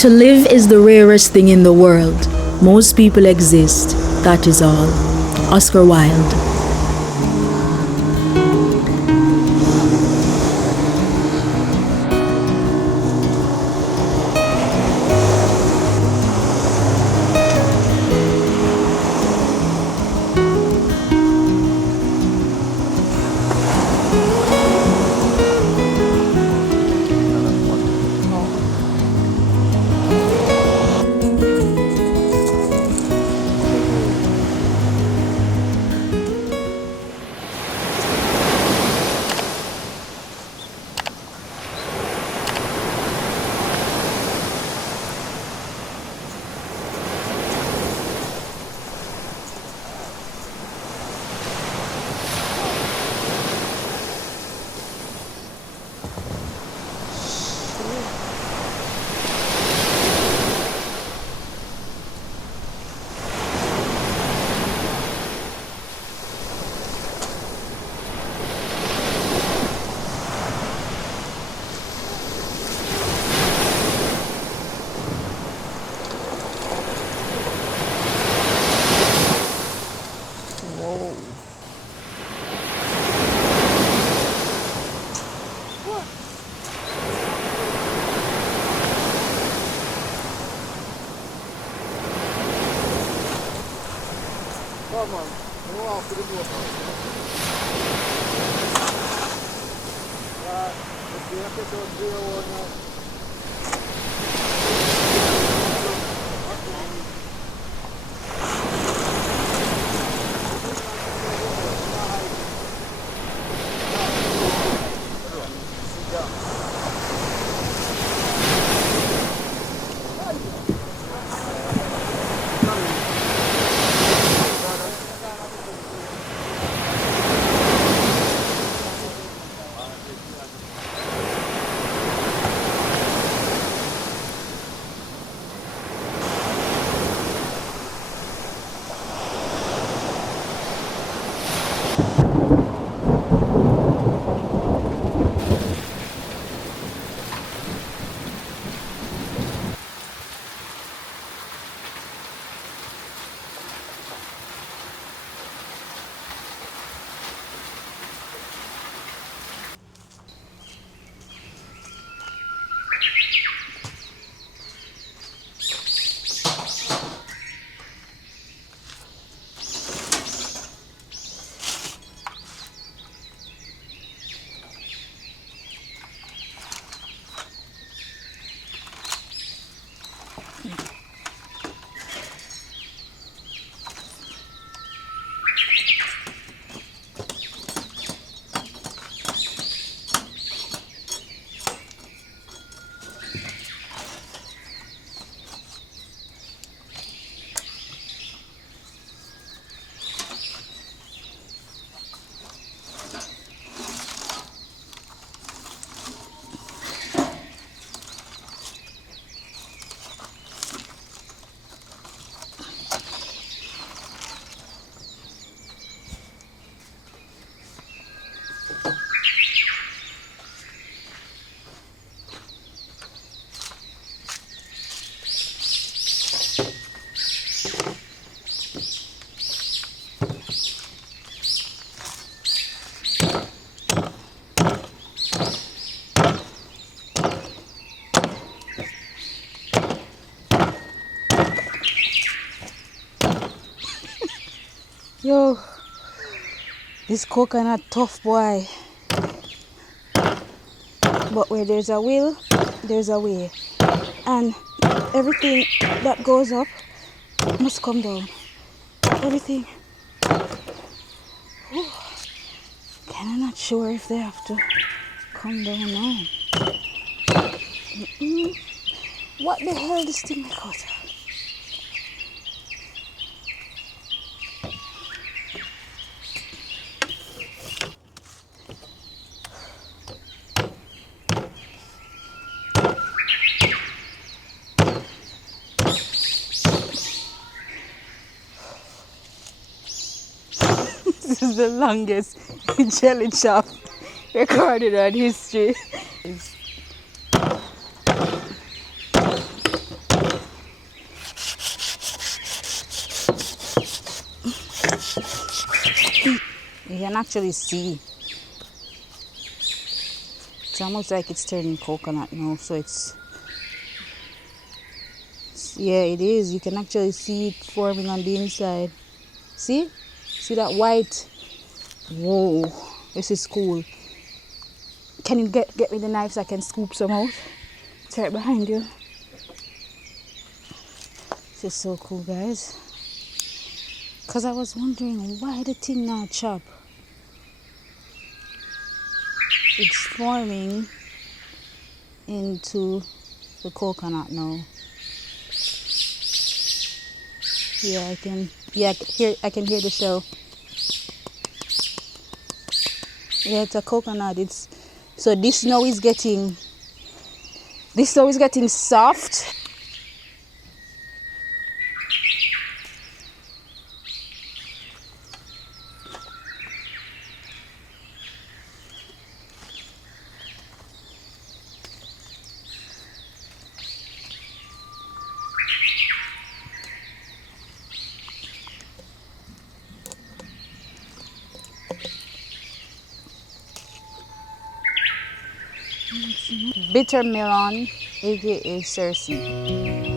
To live is the rarest thing in the world. Most people exist, that is all. Oscar Wilde. Come on, go after the boat. If you have to go 301 Yo, this coconut tough boy. But where there's a will, there's a way. And everything that goes up must come down. Everything. Whew. Kinda not sure if they have to come down now. What the hell this thing make out? This is the longest jelly chop recorded on history. can actually see. It's almost like it's turning coconut now, so yeah, it is. You can actually see it forming on the inside. See? See that white? Whoa, this is cool. Can you get me the knife so I can scoop some out? It's right behind you. This is so cool, guys. Because I was wondering why the thing not chop. It's forming into the coconut now. Yeah, I can hear the shell. Yeah, it's a coconut. So this now is getting soft. Bitter melon, aka Cersei.